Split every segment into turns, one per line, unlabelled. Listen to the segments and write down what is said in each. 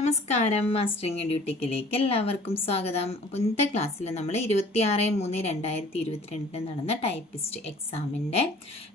നമസ്കാരം. മാസ്റ്ററിംഗ് ഡ്യൂട്ടിക്കിലേക്ക് എല്ലാവർക്കും സ്വാഗതം. അപ്പോൾ ഇന്നത്തെ ക്ലാസ്സിൽ നമ്മൾ ഇരുപത്തിയാറ് മൂന്ന് രണ്ടായിരത്തി ഇരുപത്തിരണ്ടിന് നടന്ന ടൈപ്പിസ്റ്റ് എക്സാമിന്റെ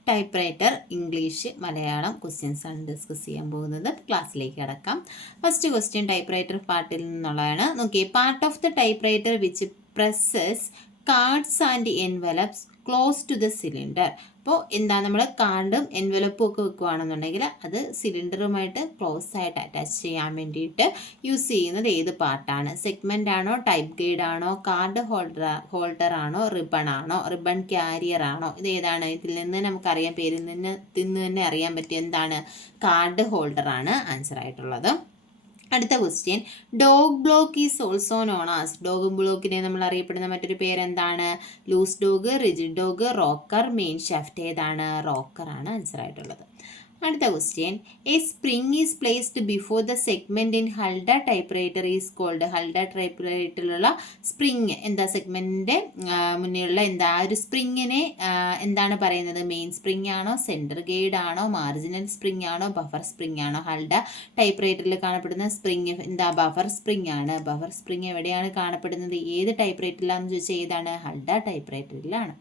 typewriter English Malayalam questions ആണ് ഡിസ്കസ് ചെയ്യാൻ പോകുന്നത്. ക്ലാസ്സിലേക്ക് കടക്കാം. ഫസ്റ്റ് ക്വസ്റ്റ്യൻ ടൈപ്പ് റൈറ്റർ പാർട്ടിൽ നിന്നുള്ളതാണ്. നോക്കി part of the typewriter which presses cards and envelopes close to the cylinder അപ്പോൾ എന്താ നമ്മൾ കാണ്ടും എൻവലപ്പും ഒക്കെ വെക്കുകയാണെന്നുണ്ടെങ്കിൽ അത് സിലിണ്ടറുമായിട്ട് ക്ലോസ് ആയിട്ട് അറ്റാച്ച് ചെയ്യാൻ വേണ്ടിയിട്ട് യൂസ് ചെയ്യുന്നത് ഏത് പാർട്ടാണ് സെഗ്മെന്റ് ആണോ ടൈപ്പ് ഗൈഡ് ആണോ കാർഡ് ഹോൾഡർ ഹോൾഡർ ആണോ റിബൺ ആണോ റിബൺ ക്യാരിയർ ആണോ? ഇത് ഏതാണ്? ഇതിൽ നിന്ന് നമുക്കറിയാം പേരിൽ നിന്ന് നിന്ന് തന്നെ അറിയാൻ പറ്റിയ എന്താണ്? കാർഡ് ഹോൾഡർ ആണ് ആൻസർ ആയിട്ടുള്ളത്. അടുത്ത question dog block is also known as dog ബ്ലോക്കിനെ നമ്മൾ അറിയപ്പെടുന്ന മറ്റൊരു പേരെന്താണ്? Loose dog rigid dog rocker main shaft ഏതാണ്? റോക്കർ ആണ് ആൻസർ ആയിട്ടുള്ളത്. അടുത്ത question a spring is placed before the segment in Halda typewriter is called Halda type റൈറ്ററിലുള്ള spring എന്താ സെഗ്മെന്റിന്റെ മുന്നിലുള്ള എന്താ ഒരു സ്പ്രിങ്ങിനെ എന്താണ് പറയുന്നത്? മെയിൻ സ്പ്രിങ് ആണോ സെന്റർ ഗേഡ് ആണോ മാർജിനൽ സ്പ്രിങ് ആണോ ബഫർ സ്പ്രിങ് ആണോ? ഹൾഡ ടൈപ്പ് റൈറ്ററിൽ കാണപ്പെടുന്ന സ്പ്രിങ് എന്താ? ബഫർ സ്പ്രിങ് ആണ്. ബഫർ സ്പ്രിങ് എവിടെയാണ് കാണപ്പെടുന്നത്? ഏത് ടൈപ്പ് റൈറ്ററിലാണെന്ന് ചോദിച്ചാൽ ഏതാണ്? ഹൾഡ ടൈപ്പ് റൈറ്ററിലാണ്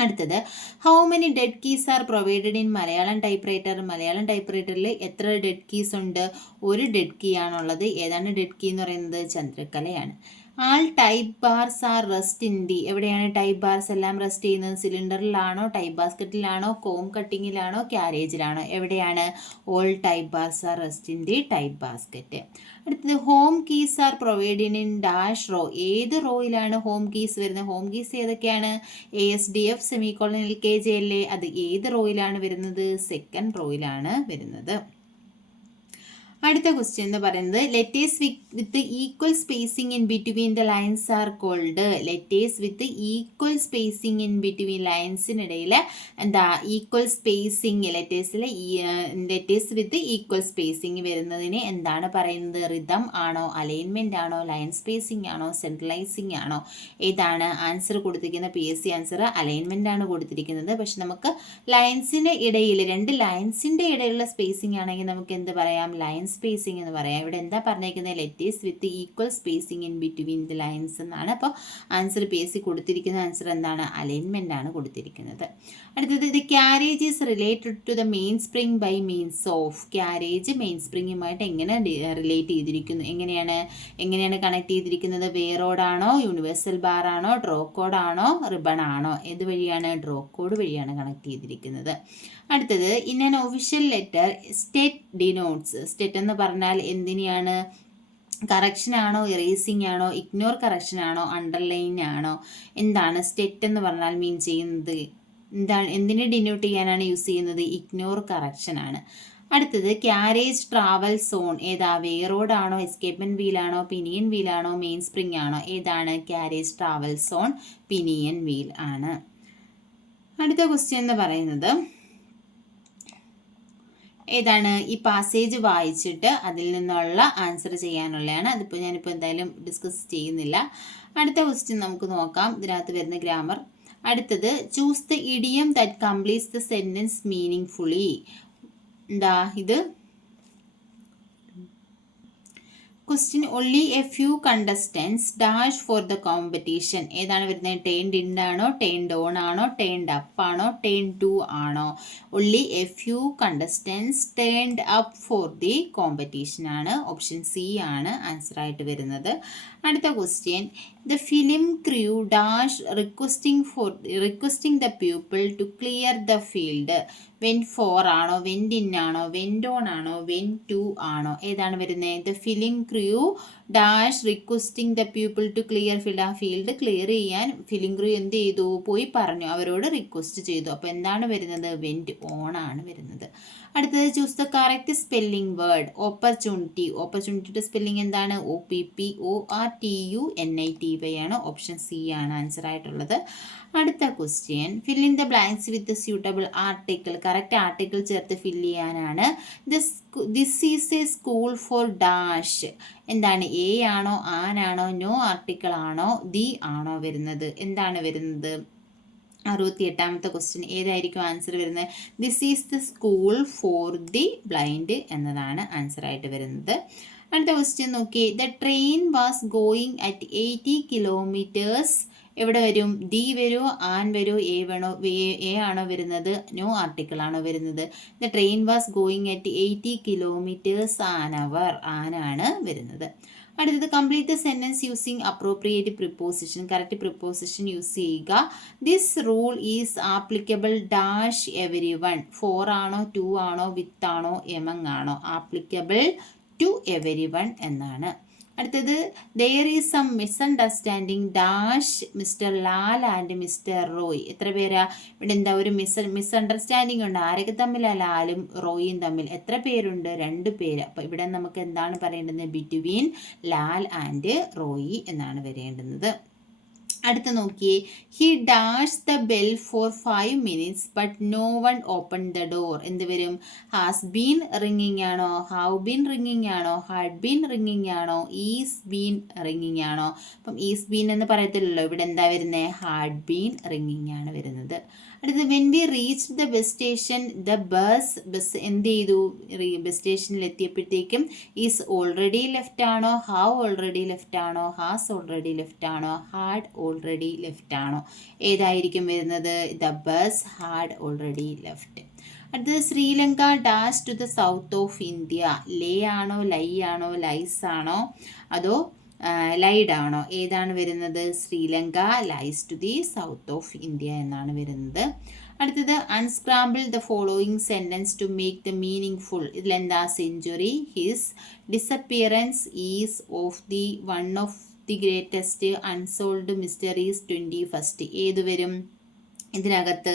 അടുത്തത് how many dead keys are provided in Malayalam typewriter Malayalam type റൈറ്ററിൽ എത്ര ഡെഡ് കീസ് ഉണ്ട്? ഒരു ഡെഡ് കീ ആണുള്ളത്. ഏതാണ് ഡെഡ് കീ എന്ന് പറയുന്നത്? ചന്ദ്രക്കലയാണ് all type bars are rest in എവിടെയാണ് ടൈപ്പ് ബാർസ് എല്ലാം റെസ്റ്റ് ചെയ്യുന്നത്? സിലിണ്ടറിലാണോ ടൈപ്പ് ബാസ്ക്കറ്റിലാണോ കോം കട്ടിങ്ങിലാണോ ക്യാരേജിലാണോ? എവിടെയാണ് all type bars are rest in type basket? അടുത്തത് home keys are provide in dash row. ഏത് റോയിലാണ് ഹോം കീസ് വരുന്നത്? ഹോം കീസ് ഏതൊക്കെയാണ്? A S D F semicolon L K J അല്ലേ അത് ഏത് റോയിലാണ് വരുന്നത്? സെക്കൻഡ് റോയിലാണ് വരുന്നത്. അടുത്ത ക്വസ്റ്റ്യൻ എന്ന് പറയുന്നത് letters with equal spacing in between the lines are called letters with equal spacing in between ലൈൻസിനിടയിൽ എന്താ ഈക്വൽ സ്പേസിംഗ് ലെറ്റേഴ്സിൽ ലെറ്റേഴ്സ് വിത്ത് ഈക്വൽ സ്പേസിംഗ് വരുന്നതിനെ എന്താണ് പറയുന്നത്? റിതം ആണോ അലൈൻമെന്റ് ആണോ ലൈൻ സ്പേസിംഗ് ആണോ സെൻട്രലൈസിംഗ് ആണോ? ഏതാണ് ആൻസർ കൊടുത്തിരിക്കുന്ന P S C answer alignment ആണ് കൊടുത്തിരിക്കുന്നത്. പക്ഷെ നമുക്ക് ലൈൻസിന് ഇടയിൽ രണ്ട് ലൈൻസിന്റെ ഇടയിലുള്ള സ്പേസിംഗ് ആണെങ്കിൽ നമുക്ക് എന്ത് പറയാം? ലൈൻ സ്പേസിംഗ് എന്ന് പറയാം. ഇവിടെ എന്താ പറഞ്ഞേക്കുന്നത് letters with equal spacing in between the lines എന്നാണ്. അപ്പോൾ ആൻസർ പി എസ് സി കൊടുത്തിരിക്കുന്ന ആൻസർ എന്താണ്? അലൈൻമെന്റ് ആണ് കൊടുത്തിരിക്കുന്നത്. അടുത്തത് ഇത് carriage is related to the main spring by means of carriage main സ്പ്രിങ്ങുമായിട്ട് എങ്ങനെ റിലേറ്റ് ചെയ്തിരിക്കുന്നു? എങ്ങനെയാണ് എങ്ങനെയാണ് കണക്ട് ചെയ്തിരിക്കുന്നത്? വേറോഡാണോ യൂണിവേഴ്സൽ ബാർ ആണോ? ഡ്രോ കോഡ് ആണോ? റിബൺ ആണോ? ഏത് വഴിയാണ്? ഡ്രോ കോഡ് വഴിയാണ് കണക്ട് ചെയ്തിരിക്കുന്നത്. അടുത്തത് in an official letter state denotes stet എന്ന് പറഞ്ഞാൽ എന്തിനെയാണ്? കറക്ഷൻ ആണോ? ഇറേസിംഗ് ആണോ? ഇഗ്നോർ കറക്ഷൻ ആണോ? അണ്ടർലൈൻ ആണോ? എന്താണ് സ്റ്റെറ്റ് എന്ന് പറഞ്ഞാൽ മീൻ ചെയ്യുന്നത്? എന്താണ് എന്തിനെ ഡിനോട്ട് ചെയ്യാനാണ് യൂസ് ചെയ്യുന്നത്? ഇഗ്നോർ കറക്ഷൻ ആണ്. അടുത്തത് ക്യാരേജ് ട്രാവൽ സോൺ ഏതാ? വേ റോഡാണോ എസ്കേപ്മെന്റ് വീലാണോ പിനിയൻ വീലാണോ മെയിൻ സ്പ്രിംഗ് ആണോ? ഏതാണ്? Carriage travel zone pinion wheel ആണ്. അടുത്ത ക്വസ്റ്റ്യൻ എന്ന് പറയുന്നത് ഏതാണ്? ഈ പാസേജ് വായിച്ചിട്ട് അതിൽ നിന്നുള്ള ആൻസർ ചെയ്യാനുള്ളതാണ്. അതിപ്പോൾ ഞാനിപ്പോൾ എന്തായാലും ഡിസ്കസ് ചെയ്യുന്നില്ല. അടുത്ത ക്വസ്റ്റ്യൻ നമുക്ക് നോക്കാം. ഇതിനകത്ത് വരുന്ന ഗ്രാമർ അടുത്തത് choose the idiom that completes the sentence meaning fully എന്താ ഇത്? Question only a few contestants dash for the competition ഏതാണ് വരുന്നത്? ടേൺഡ് ഇൻ ആണോ? ടേൺഡ് ഓൺ ആണോ? ടേൺഡ് അപ്പ് ആണോ? ടേൺ ടു ആണോ? Only a few contestants turned up for the competition ആണ്. Option C ആണ് ആൻസർ ആയിട്ട് വരുന്നത്. അടുത്ത question the film crew dash requesting for requesting the people to clear the field when for ആണോ went in ആണോ went on ആണോ went to ആണോ ഏതാണ് വരുന്നത് the film crew dash requesting the people to clear field ആ field clear ചെയ്യാൻ film crew എന്ത് ചെയ്തു? പോയി പറഞ്ഞു. അവരോട് റിക്വസ്റ്റ് ചെയ്തു. അപ്പോൾ എന്താണ് വരുന്നത്? വെന്റ് ഓൺ ആണ് വരുന്നത്. അടുത്തത് choose the correct spelling word opportunity ഓപ്പർച്യൂണിറ്റിയുടെ spelling എന്താണ്? O P P O R T U N I T Y ആണ് ഓപ്ഷൻ സി ആണ് ആൻസർ ആയിട്ടുള്ളത്. അടുത്ത question fill in the blanks with suitable article correct article ചേർത്ത് fill ചെയ്യാനാണ്. This this is a school for dash എന്താണ്? A ആണോ? ആനാണോ no article ആണോ? ദി ആണോ വരുന്നത്? എന്താണ് വരുന്നത്? അറുപത്തി എട്ടാമത്തെ ക്വസ്റ്റ്യൻ ഏതായിരിക്കും ആൻസർ വരുന്നത്? This is the school for the blind എന്നതാണ് ആൻസർ ആയിട്ട് വരുന്നത്. അടുത്ത ക്വസ്റ്റ്യൻ നോക്കി the train was going at eighty kilometres എവിടെ വരും? ദി വരുമോ ആൻ വരുമോ എ വേണോ? എ ആണോ വരുന്നത്? നോ ആർട്ടിക്കിൾ ആണോ വരുന്നത്? The train was going at eighty kilometres an hour ആനാണ് വരുന്നത്. അടുത്തത് complete the sentence using appropriate preposition correct preposition use ചെയ്യുക. This rule is applicable dash every one for ആണോ ടു ആണോ വിത്ത് ആണോ എമങ് ആണോ? Applicable to every one എന്നാണ്. അടുത്തത് there is some misunderstanding dash mister Lal and mister Roy എത്ര പേരാ? ഇവിടെ എന്താ ഒരു മിസ് മിസ്അണ്ടർസ്റ്റാൻഡിങ് ഉണ്ട്. ആരൊക്കെ തമ്മിലാണ് ലാലും റോയും തമ്മിൽ. എത്ര പേരുണ്ട്? രണ്ട് പേര്. അപ്പോൾ ഇവിടെ നമുക്ക് എന്താണ് പറയേണ്ടത് ബിറ്റ്വീൻ ലാൽ ആൻഡ് റോയി എന്നാണ് വരേണ്ടുന്നത്. അടുത്ത നോക്കിയേ. He dash the bell four five minutes but no one open the door എന്ത് വരും? ഹാസ് ബീൻ റിംഗിങ് ആണോ? ഹൗ ബീൻ റിംഗിങ് ആണോ? ഹാഡ് ബീൻ റിംഗിങ് ആണോ? ഈസ് ബീൻ റിംഗിങ് ആണോ? അപ്പം ഈസ് ബീൻ എന്ന് പറയത്തില്ലല്ലോ. ഇവിടെ എന്താ വരുന്നത് ഹാഡ് ബീൻ റിംഗിങ് ആണ് വരുന്നത്. അടുത്തത് when we reach the bus station the bus bus എന്ത് ചെയ്തു? ബസ് സ്റ്റേഷനിൽ എത്തിയപ്പോഴത്തേക്കും ഈസ് ഓൾറെഡി ലെഫ്റ്റ് ആണോ? ഹാവ് ഓൾറെഡി ലെഫ്റ്റ് ആണോ? ഹാസ് ഓൾറെഡി ലെഫ്റ്റ് ആണോ? ഹാഡ് ഓൾറെഡി ലെഫ്റ്റ് ആണോ? ഏതായിരിക്കും വരുന്നത്? The bus had already left അടുത്തത് Sri Lanka dash to the south of India. Lay ആണോ? ലൈ ആണോ? ലൈസ് ആണോ? അതോ ലൈഡ് ആണോ ഏതാണ് വരുന്നത്? Sri Lanka lies to the south of India എന്നാണ് വരുന്നത്. അടുത്തത് unscramble the following sentence to make the meaning full ഇതിലെന്താ? Century his disappearance is of the one of the greatest unsold mysteries twenty first ഏത് വരും? ഇതിനകത്ത്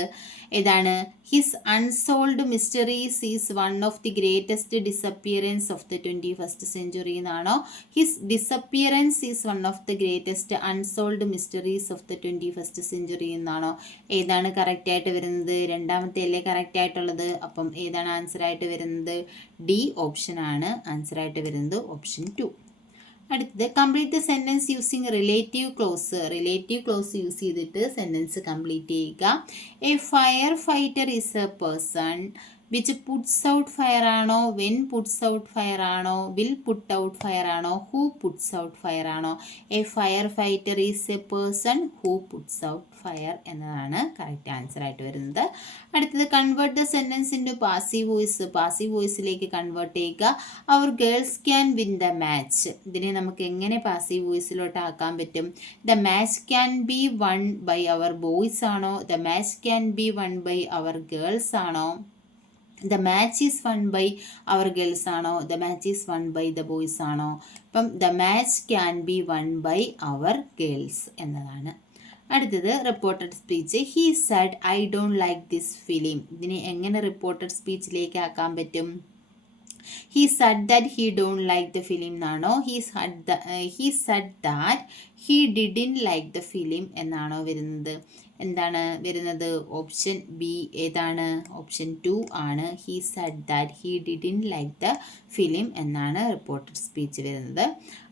ഏതാണ്? His unsold mysteries is one of the greatest disappearance of the twenty first century എന്നാണോ? His disappearance is one of the greatest unsold mysteries of the twenty first century എന്നാണോ? ഏതാണ് correct ആയിട്ട് വരുന്നത്? രണ്ടാമത്തെ അല്ലേ കറക്റ്റ് ആയിട്ടുള്ളത്? അപ്പം ഏതാണ് ആൻസർ ആയിട്ട് വരുന്നത്? ഡി ആൻസർ ആയിട്ട് വരുന്നത് ഓപ്ഷൻ ടു അടുത്തത് complete the sentence using relative clause relative clause use ചെയ്തിട്ട് സെന്റൻസ് കംപ്ലീറ്റ് ചെയ്യുക. A firefighter is a person which puts out fire ആണോ? വെൻ പുട്ട്സ് ഔട്ട് ഫയർ ആണോ? വിൽ പുട്ട് ഔട്ട് ഫയർ ആണോ? Who puts out fire ആണോ? A firefighter is a person who puts out fire എന്നതാണ് correct answer ആയിട്ട് വരുന്നത്. അടുത്തത് convert the sentence into passive voice passive വോയിസിലേക്ക് convert ചെയ്യുക. Our girls can win the match ഇതിനെ നമുക്ക് എങ്ങനെ പാസീവ് വോയിസിലോട്ട് ആക്കാൻ പറ്റും? The match can be won by our boys ആണോ? The match can be won by our girls ആണോ? The match is won by our girls ആണോ? The match is won by the boys ആണോ? ഇപ്പം the match can be won by our girls എന്നതാണ്. അടുത്തത് reported speech he said I don't like this film ഇതിനെ എങ്ങനെ reported സ്പീച്ചിലേക്ക് ആക്കാൻ പറ്റും? He said that he don't like the film എന്നാണോ? He said he said that he didn't like the film എന്നാണോ വരുന്നത്? എന്താണ് വരുന്നത്? ഓപ്ഷൻ ബി ഏതാണ്? ഓപ്ഷൻ ടു ആണ്. He said that he didn't like the film എന്നാണ് റിപ്പോർട്ടഡ് സ്പീച്ച് വരുന്നത്.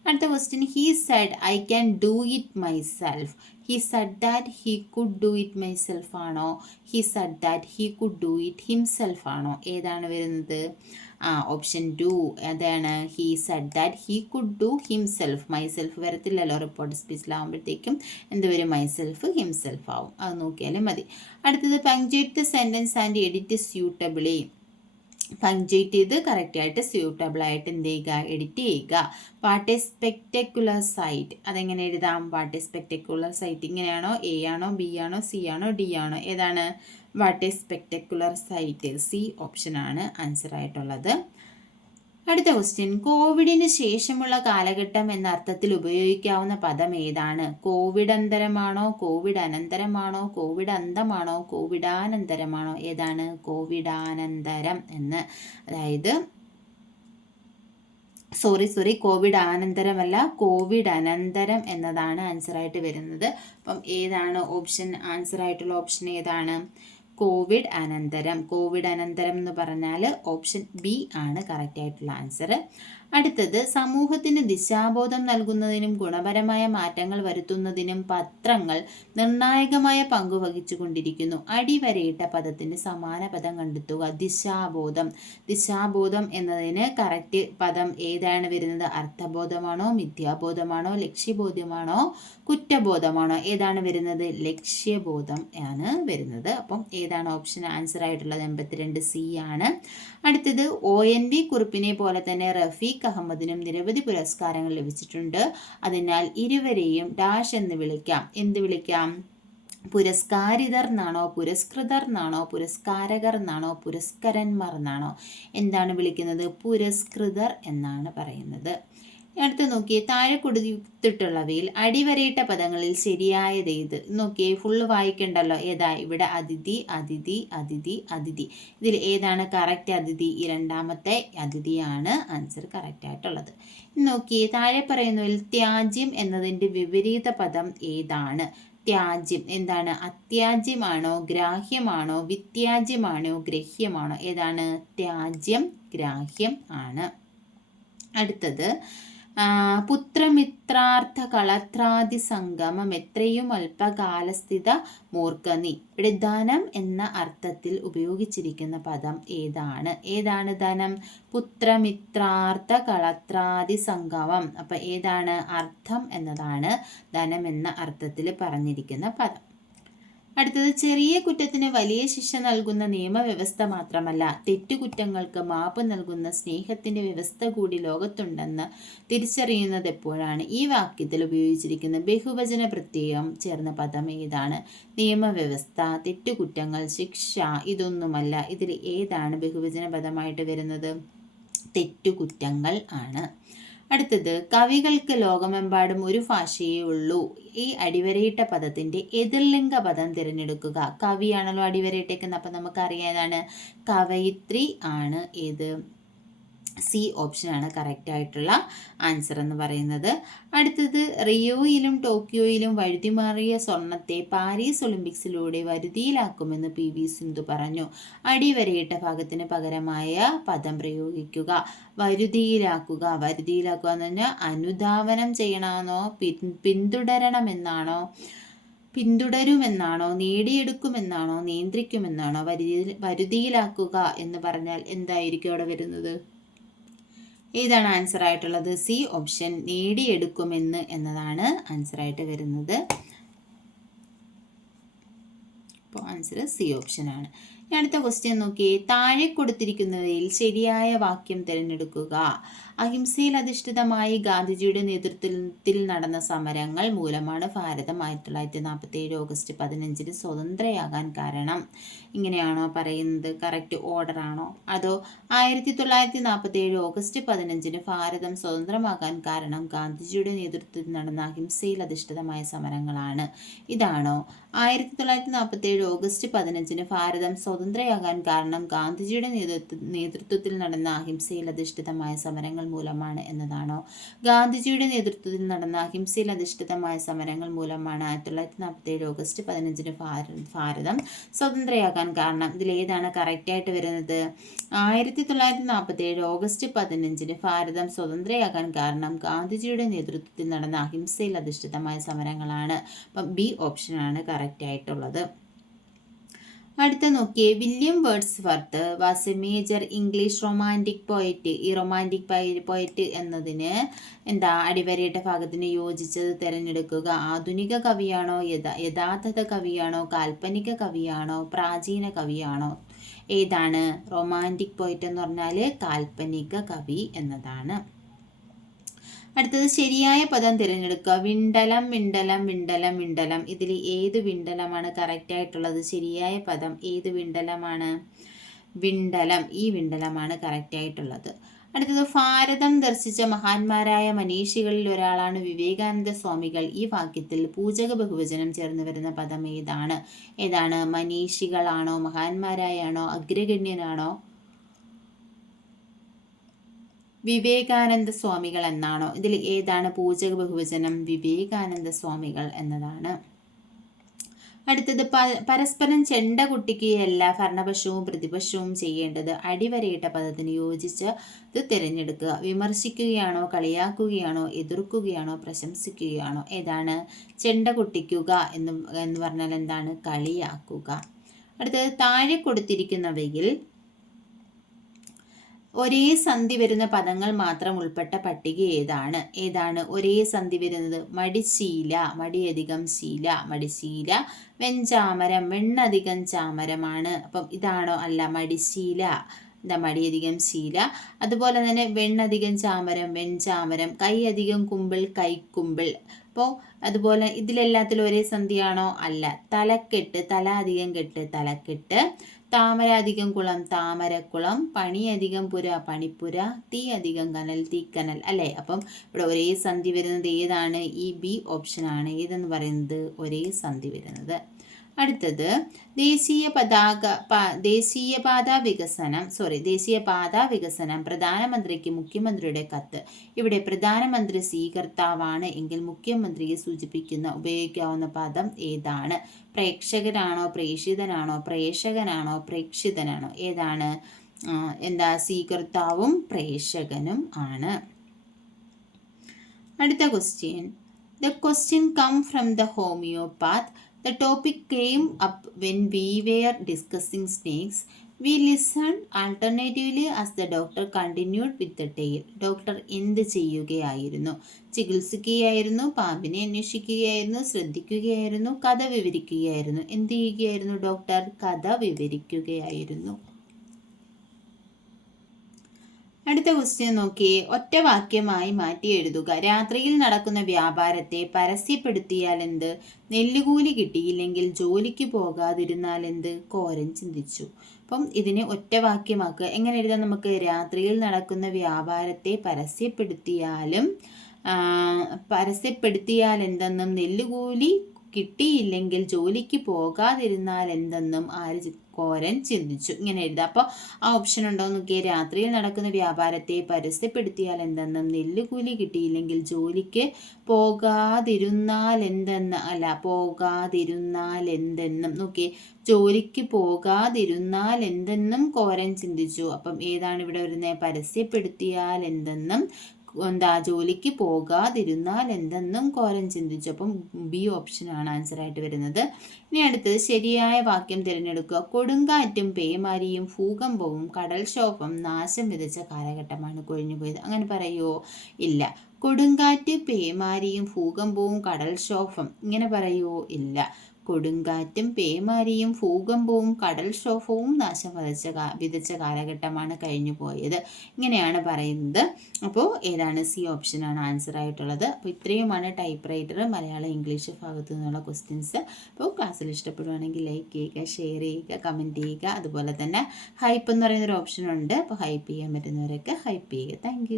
അടുത്ത question he said I can do it myself he said that he could do it myself ആണോ? He said that he could do it himself ആണോ? ഏതാണ് വരുന്നത്? ആ option two അതാണ്. He said that he could do himself myself വരത്തില്ലല്ലോ report സ്പീച്ചിലാവുമ്പോഴത്തേക്കും എന്ത് വരും? My self himself ആവും. അത് നോക്കിയാലും മതി. അടുത്തത് punctuate the sentence and edit suitably punctuate ചെയ്ത് കറക്റ്റായിട്ട് സ്യൂട്ടബിൾ ആയിട്ട് എന്ത് ചെയ്യുക? എഡിറ്റ് ചെയ്യുക. വാട്ട് എ സ്പെക്ടക്കുലർ സൈറ്റ് അതെങ്ങനെ എഴുതാം? വാട്ട് എ സ്പെക്ടക്കുലർ സൈറ്റ് ഇങ്ങനെയാണോ? എ ആണോ? ബി ആണോ? സി ആണോ? ഡി ആണോ? ഏതാണ്? What a spectacular sight C ഓപ്ഷനാണ് ആൻസർ ആയിട്ടുള്ളത്. അടുത്ത ക്വസ്റ്റ്യൻ കോവിഡിന് ശേഷമുള്ള കാലഘട്ടം എന്ന അർത്ഥത്തിൽ ഉപയോഗിക്കാവുന്ന പദം ഏതാണ്? കോവിഡ് അന്തരമാണോ കോവിഡ് അനന്തരമാണോ കോവിഡ് അന്തമാണോ കോവിഡാനന്തരമാണോ? ഏതാണ്? കോവിഡാനന്തരം എന്ന്. അതായത് സോറി സോറി കോവിഡ് ആനന്തരമല്ല കോവിഡ് അനന്തരം എന്നതാണ് ആൻസറായിട്ട് വരുന്നത്. അപ്പം ഏതാണ് ഓപ്ഷൻ ആൻസർ ആയിട്ടുള്ള ഓപ്ഷൻ ഏതാണ്? കോവിഡ് അനന്തരം. കോവിഡ് അനന്തരം എന്ന് പറഞ്ഞാൽ ഓപ്ഷൻ ബി ആണ് കറക്റ്റ് ആയിട്ടുള്ള ആൻസർ അടുത്തത് സമൂഹത്തിന് ദിശാബോധം നൽകുന്നതിനും ഗുണപരമായ മാറ്റങ്ങൾ വരുത്തുന്നതിനും പത്രങ്ങൾ നിർണായകമായ പങ്ക് വഹിച്ചുകൊണ്ടിരിക്കുന്നു. അടിവരയിട്ട പദത്തിന് സമാന പദം കണ്ടെത്തുക. ദിശാബോധം. ദിശാബോധം എന്നതിന് കറക്റ്റ് പദം ഏതാണ് വരുന്നത്? അർത്ഥബോധമാണോ മിഥ്യാബോധമാണോ ലക്ഷ്യബോധമാണോ കുറ്റബോധമാണോ? ഏതാണ് വരുന്നത്? ലക്ഷ്യബോധം ആണ് വരുന്നത്. അപ്പം ഏതാണ് ഓപ്ഷൻ ആൻസർ ആയിട്ടുള്ളത്? എൺപത്തിരണ്ട് സി ആണ്. അടുത്തത് ഒ എൻ വി കുറിപ്പിനെ പോലെ തന്നെ റഫീഖ് അഹമ്മദിനും നിരവധി പുരസ്കാരങ്ങൾ ലഭിച്ചിട്ടുണ്ട്. അതിനാൽ ഇരുവരെയും ഡാഷ് എന്ന് വിളിക്കാം. എന്ത് വിളിക്കാം? പുരസ്കാരിതർ എന്നാണോ പുരസ്കൃതർ എന്നാണോ പുരസ്കാരകർ എന്നാണോ പുരസ്കരന്മാർ എന്നാണോ? എന്താണ് വിളിക്കുന്നത്? പുരസ്കൃതർ എന്നാണ് പറയുന്നത്. അടുത്ത് നോക്കിയേ താഴെ കൊടുത്തിട്ടുള്ളവയിൽ അടിവരയിട്ട പദങ്ങളിൽ ശരിയായത് ഏത്? നോക്കിയേ ഫുള്ള് വായിക്കണ്ടല്ലോ. ഏതാ? ഇവിടെ അതിഥി അതിഥി അതിഥി അതിഥി. ഇതിൽ ഏതാണ്? കറക്റ്റ് അതിഥി. ഈ രണ്ടാമത്തെ അതിഥിയാണ് ആൻസർ കറക്റ്റ് ആയിട്ടുള്ളത്. നോക്കിയേ താഴെ പറയുന്നതിൽ ത്യാജ്യം എന്നതിന്റെ വിപരീത പദം ഏതാണ്? ത്യാജ്യം. എന്താണ്? അത്യാജ്യമാണോ? ഗ്രാഹ്യമാണോ? വിത്യാജ്യമാണോ? ഗ്രഹ്യമാണോ? ഏതാണ്? ത്യാജ്യം ഗ്രാഹ്യം ആണ്. അടുത്തത് പുത്രമിത്രാർത്ഥ കളത്രാദി സംഗമം എത്രയും അല്പകാലസ്ഥിത മൂർഖനി. ഇവിടെ ധനം എന്ന അർത്ഥത്തിൽ ഉപയോഗിച്ചിരിക്കുന്ന പദം ഏതാണ്? ഏതാണ് ധനം? പുത്രമിത്രാർത്ഥ കളത്രാദി സംഗമം അപ്പൊ ഏതാണ്? അർത്ഥം എന്നതാണ് ധനം എന്ന അർത്ഥത്തിൽ പറഞ്ഞിരിക്കുന്ന പദം. അടുത്തത് ചെറിയ കുറ്റത്തിന് വലിയ ശിക്ഷ നൽകുന്ന നിയമവ്യവസ്ഥ മാത്രമല്ല തെറ്റുകുറ്റങ്ങൾക്ക് മാപ്പ് നൽകുന്ന സ്നേഹത്തിന്റെ വ്യവസ്ഥ കൂടി ലോകത്തുണ്ടെന്ന് തിരിച്ചറിയുന്നത് എപ്പോഴാണ്? ഈ വാക്യത്തിൽ ഉപയോഗിച്ചിരിക്കുന്ന ബഹുവചന പ്രത്യയം ചേർന്ന പദം ഏതാണ്? നിയമവ്യവസ്ഥ തെറ്റുകുറ്റങ്ങൾ ശിക്ഷ ഇതൊന്നുമല്ല. ഇതിൽ ഏതാണ് ബഹുവചന പദമായിട്ട് വരുന്നത്? തെറ്റുകുറ്റങ്ങൾ ആണ്. അടുത്തത് കവികൾക്ക് ലോകമെമ്പാടും ഒരു ഭാഷയേ ഉള്ളൂ. ഈ അടിവരയിട്ട പദത്തിന്റെ എതിർലിംഗ പദം തിരഞ്ഞെടുക്കുക. കവിയാണല്ലോ അടിവരയിട്ടേക്കുന്നത്. അപ്പം നമുക്കറിയാതാണ് കവയിത്രി ആണ് ഏത് സി ഓപ്ഷനാണ് കറക്റ്റ് ആയിട്ടുള്ള ആൻസർ എന്ന് പറയുന്നത്. അടുത്തത് റിയോയിലും ടോക്കിയോയിലും വഴുതിമാറിയ സ്വർണത്തെ പാരീസ് ഒളിമ്പിക്സിലൂടെ വരുതിയിലാക്കുമെന്ന് പി വി സിന്ധു പറഞ്ഞു. അടിവരയിട്ട ഭാഗത്തിന് പകരമായ പദം പ്രയോഗിക്കുക വരുതിയിലാക്കുക. വരുതിയിലാക്കുക എന്ന് പറഞ്ഞാൽ അനുധാവനം ചെയ്യണമെന്നോ പിന്തുടരണമെന്നാണോ? പിന്തുടരുമെന്നാണോ? നേടിയെടുക്കുമെന്നാണോ? നിയന്ത്രിക്കുമെന്നാണോ? വരുതി വരുതിയിലാക്കുക എന്ന് പറഞ്ഞാൽ എന്തായിരിക്കും അവിടെ വരുന്നത്? ഏതാണ് ആൻസർ ആയിട്ടുള്ളത്. സി ഓപ്ഷൻ നേടിയെടുക്കുമെന്ന് എന്നതാണ് ആൻസർ ആയിട്ട് വരുന്നത്. അപ്പോൾ ആൻസർ സി ഓപ്ഷനാണ് ആണ്. അടുത്ത ക്വസ്റ്റ്യൻ നോക്കിയേ. താഴെ കൊടുത്തിരിക്കുന്നതിൽ ശരിയായ വാക്യം തിരഞ്ഞെടുക്കുക. അഹിംസയിൽ അധിഷ്ഠിതമായി ഗാന്ധിജിയുടെ നേതൃത്വത്തിൽ നടന്ന സമരങ്ങൾ മൂലമാണ് ഭാരതം ആയിരത്തി തൊള്ളായിരത്തി നാൽപ്പത്തി ഏഴ് ഓഗസ്റ്റ് പതിനഞ്ചിന് സ്വതന്ത്രയാകാൻ കാരണം. ഇങ്ങനെയാണോ പറയുന്നത്? കറക്റ്റ് ഓർഡർ ആണോ? അതോ ആയിരത്തി തൊള്ളായിരത്തി നാൽപ്പത്തി ഏഴ് ഓഗസ്റ്റ് പതിനഞ്ചിന് ഭാരതം സ്വതന്ത്രമാകാൻ കാരണം ഗാന്ധിജിയുടെ നേതൃത്വത്തിൽ നടന്ന അഹിംസയിൽ അധിഷ്ഠിതമായ സമരങ്ങളാണ്? ഇതാണോ? ആയിരത്തി തൊള്ളായിരത്തി നാൽപ്പത്തി ഏഴ് ഓഗസ്റ്റ് പതിനഞ്ചിന് ഭാരതം സ്വതന്ത്രയാകാൻ കാരണം ഗാന്ധിജിയുടെ നേതൃത്വത്തിൽ നടന്ന അഹിംസയിൽ അധിഷ്ഠിതമായ സമരങ്ങൾ മൂലമാണ് എന്നതാണോ. ഗാന്ധിജിയുടെ നേതൃത്വത്തിൽ നടന്ന അഹിംസയിൽ അധിഷ്ഠിതമായ സമരങ്ങൾ മൂലമാണ് ആയിരത്തി തൊള്ളായിരത്തി നാൽപ്പത്തി ഏഴ് ഓഗസ്റ്റ് പതിനഞ്ചിന് ഭാരതം സ്വതന്ത്രയാകാൻ കാരണം. ഇതിൽ ഏതാണ് കറക്റ്റായിട്ട് വരുന്നത്? ആയിരത്തി തൊള്ളായിരത്തി നാൽപ്പത്തി ഏഴ് ഓഗസ്റ്റ് പതിനഞ്ചിന് ഭാരതം സ്വതന്ത്രയാകാൻ കാരണം ഗാന്ധിജിയുടെ നേതൃത്വത്തിൽ നടന്ന അഹിംസയിൽ അധിഷ്ഠിതമായ സമരങ്ങളാണ്. അപ്പം ബി ഓപ്ഷനാണ് കറക്റ്റ് ആയിട്ടുള്ളത്. അടുത്ത നോക്കിയേ William Wordsworth was a major English romantic poet. ഈ റൊമാന്റിക് പോയറ്റ് എന്നതിന് എന്താ അടിവരയിട്ട ഭാഗത്തിന് യോജിച്ചത് തിരഞ്ഞെടുക്കുക. ആധുനിക കവിയാണോ യഥാ യഥാർത്ഥ കവിയാണോ കാൽപ്പനിക കവിയാണോ പ്രാചീന കവിയാണോ? ഏതാണ്? റൊമാന്റിക് പോയറ്റ് എന്ന് പറഞ്ഞാൽ കാൽപ്പനിക കവി എന്നതാണ്. അടുത്തത് ശരിയായ പദം തിരഞ്ഞെടുക്കുക. വിണ്ടലം വിണ്ടലം വിണ്ടലം വിണ്ടലം. ഇതിൽ ഏത് വിണ്ടലമാണ് കറക്റ്റ് ആയിട്ടുള്ളത്? ശരിയായ പദം ഏത് വിണ്ടലമാണ്? വിണ്ടലം. ഈ വിണ്ടലമാണ് കറക്റ്റ് ആയിട്ടുള്ളത്. അടുത്തത് ഭാരതം ദർശിച്ച മഹാന്മാരായ മനീഷികളിൽ ഒരാളാണ് വിവേകാനന്ദ സ്വാമികൾ. ഈ വാക്യത്തിൽ പൂജക ബഹുവചനം ചേർന്ന് വരുന്ന പദം ഏതാണ്? ഏതാണ്? മനീഷികളാണോ? മഹാന്മാരായാണോ? അഗ്രഗണ്യനാണോ? വിവേകാനന്ദ സ്വാമികൾ എന്നാണോ? ഇതിൽ ഏതാണ് പൂജക ബഹുവചനം വിവേകാനന്ദ സ്വാമികൾ എന്നതാണ്. അടുത്തത് പരസ്പരം ചെണ്ട കുട്ടിക്കുകയല്ല ഭരണപക്ഷവും പ്രതിപക്ഷവും ചെയ്യേണ്ടത്. അടിവരയിട്ട പദത്തിന് യോജിച്ച് ഇത് തിരഞ്ഞെടുക്കുക. വിമർശിക്കുകയാണോ കളിയാക്കുകയാണോ എതിർക്കുകയാണോ പ്രശംസിക്കുകയാണോ? ഏതാണ്? ചെണ്ട കുട്ടിക്കുക എന്ന് എന്ന് പറഞ്ഞാൽ എന്താണ്? കളിയാക്കുക. അടുത്തത് താഴെ കൊടുത്തിരിക്കുന്നവയിൽ ഒരേ സന്ധി വരുന്ന പദങ്ങൾ മാത്രം ഉൾപ്പെട്ട പട്ടിക ഏതാണ്? ഏതാണ് ഒരേ സന്ധി വരുന്നത്? മടിശീല മടിയധികം ശീല മടിശീല വെഞ്ചാമരം വെണ്ണധികം ചാമരമാണ്. അപ്പം ഇതാണോ അല്ല മടിശീല. എന്താ മടിയധികം ശീല? അതുപോലെ തന്നെ വെണ്ണധികം ചാമരം വെഞ്ചാമരം കൈയധികം കുമ്പിൾ കൈക്കുമ്പിൾ. അപ്പോൾ അതുപോലെ ഇതിലെല്ലാത്തിലും ഒരേ സന്ധിയാണോ? അല്ല. തലക്കെട്ട് തല അധികം കെട്ട് തലക്കെട്ട്. താമര അധികം കുളം താമരക്കുളം പണി അധികം പുര പണിപ്പുര തീ അധികം കനൽ തീക്കനൽ അല്ലേ? അപ്പം ഇവിടെ ഒരേ സന്ധി വരുന്നത് ഏതാണ്? ഈ ബി ഓപ്ഷനാണ് ഏതെന്ന് പറയുന്നത്? ഒരേ സന്ധി വരുന്നത്. അടുത്തത് ദേശീയ പതാക ദേശീയപാത വികസനം സോറി ദേശീയപാത വികസനം പ്രധാനമന്ത്രിക്ക് മുഖ്യമന്ത്രിയുടെ കത്ത്. ഇവിടെ പ്രധാനമന്ത്രി സ്വീകർത്താവാണ് എങ്കിൽ മുഖ്യമന്ത്രിയെ സൂചിപ്പിക്കുന്ന ഉപയോഗിക്കാവുന്ന പദം ഏതാണ്? പ്രേക്ഷകരാണോ പ്രേക്ഷിതനാണോ പ്രേക്ഷകനാണോ പ്രേക്ഷിതനാണോ? ഏതാണ്? എന്താ സ്വീകർത്താവും പ്രേക്ഷകനും ആണ്. അടുത്ത question the question come from the homeopath The topic came up when we were discussing snakes. We listened alternatively as the doctor continued with the tale. Doctor എന്ത് ചെയ്യുകയായിരുന്നു ചികിത്സിക്കുകയായിരുന്നു പാമ്പിനെ അന്വേഷിക്കുകയായിരുന്നു ശ്രദ്ധിക്കുകയായിരുന്നു കഥ വിവരിക്കുകയായിരുന്നു എന്ത് ചെയ്യുകയായിരുന്നു ഡോക്ടർ കഥ വിവരിക്കുകയായിരുന്നു അടുത്ത ക്വസ്റ്റ്യൻ നോക്കിയേ. ഒറ്റ വാക്യമായി മാറ്റി എഴുതുക. രാത്രിയിൽ നടക്കുന്ന വ്യാപാരത്തെ പരസ്യപ്പെടുത്തിയാൽ എന്ത്? നെല്ലുകൂലി കിട്ടിയില്ലെങ്കിൽ ജോലിക്ക് പോകാതിരുന്നാൽ എന്ത്? കോരൻ ചിന്തിച്ചു. അപ്പം ഇതിനെ ഒറ്റ വാക്യമാക്കുക. എങ്ങനെ എഴുതാം നമുക്ക്? രാത്രിയിൽ നടക്കുന്ന വ്യാപാരത്തെ പരസ്യപ്പെടുത്തിയാലും പരസ്യപ്പെടുത്തിയാൽ എന്തെന്നും? നെല്ലുകൂലി കിട്ടിയില്ലെങ്കിൽ ജോലിക്ക് പോകാതിരുന്നാൽ എന്തെന്നും ആര് കോരൻ ചിന്തിച്ചു. ഇങ്ങനെ എഴുതാം. അപ്പോൾ ആ ഓപ്ഷൻ ഉണ്ടോ നോക്കിയാൽ രാത്രിയിൽ നടക്കുന്ന വ്യാപാരത്തെ പരസ്യപ്പെടുത്തിയാൽ എന്തെന്നും നെല്ലുകൂലി കിട്ടിയില്ലെങ്കിൽ ജോലിക്ക് പോകാതിരുന്നാൽ എന്തെന്ന് അല്ല പോകാതിരുന്നാൽ എന്തെന്നും നോക്കി ജോലിക്ക് പോകാതിരുന്നാൽ എന്തെന്നും കോരൻ ചിന്തിച്ചു. അപ്പം ഏതാണ് ഇവിടെ വരുന്നത്? പരസ്യപ്പെടുത്തിയാൽ എന്തെന്നും എന്താ ജോലിക്ക് പോകാതിരുന്നാൽ എന്തെന്നും കോലൻ ചിന്തിച്ചു. അപ്പം ബി ഓപ്ഷനാണ് ആൻസറായിട്ട് വരുന്നത്. ഇനി അടുത്തത് ശരിയായ വാക്യം തിരഞ്ഞെടുക്കുക. കൊടുങ്കാറ്റും പേമാരിയും ഭൂകമ്പവും കടൽക്ഷോഭം നാശം വിതച്ച കാലഘട്ടമാണ് കൊഴിഞ്ഞുപോയത് അങ്ങനെ പറയുമോ ഇല്ല. കൊടുങ്കാറ്റ് പേമാരിയും ഭൂകമ്പവും കടൽക്ഷോഭം ഇങ്ങനെ പറയുമോ ഇല്ല. കൊടുങ്കാറ്റും പേമാരിയും ഭൂകമ്പവും കടൽക്ഷോഭവും നാശം വധിച്ച വിതച്ച കാലഘട്ടമാണ് കഴിഞ്ഞു പോയത്. ഇങ്ങനെയാണ് പറയുന്നത്. അപ്പോൾ ഏതാണ് സി ഓപ്ഷനാണ് ആൻസർ ആയിട്ടുള്ളത്. അപ്പോൾ ഇത്രയുമാണ് ടൈപ്പ് റൈറ്റർ മലയാളം ഇംഗ്ലീഷ് ഭാഗത്തു നിന്നുള്ള ക്വസ്റ്റ്യൻസ് അപ്പോൾ ക്ലാസ്സിൽ ഇഷ്ടപ്പെടുവാണെങ്കിൽ ലൈക്ക് ചെയ്യുക ഷെയർ ചെയ്യുക കമന്റ് ചെയ്യുക. അതുപോലെ തന്നെ ഹൈപ്പ് എന്ന് പറയുന്നൊരു ഓപ്ഷൻ ഉണ്ട്. അപ്പോൾ ഹൈപ്പ് ചെയ്യാൻ പറ്റുന്നവരൊക്കെ ഹൈപ്പ് ചെയ്യുക. താങ്ക്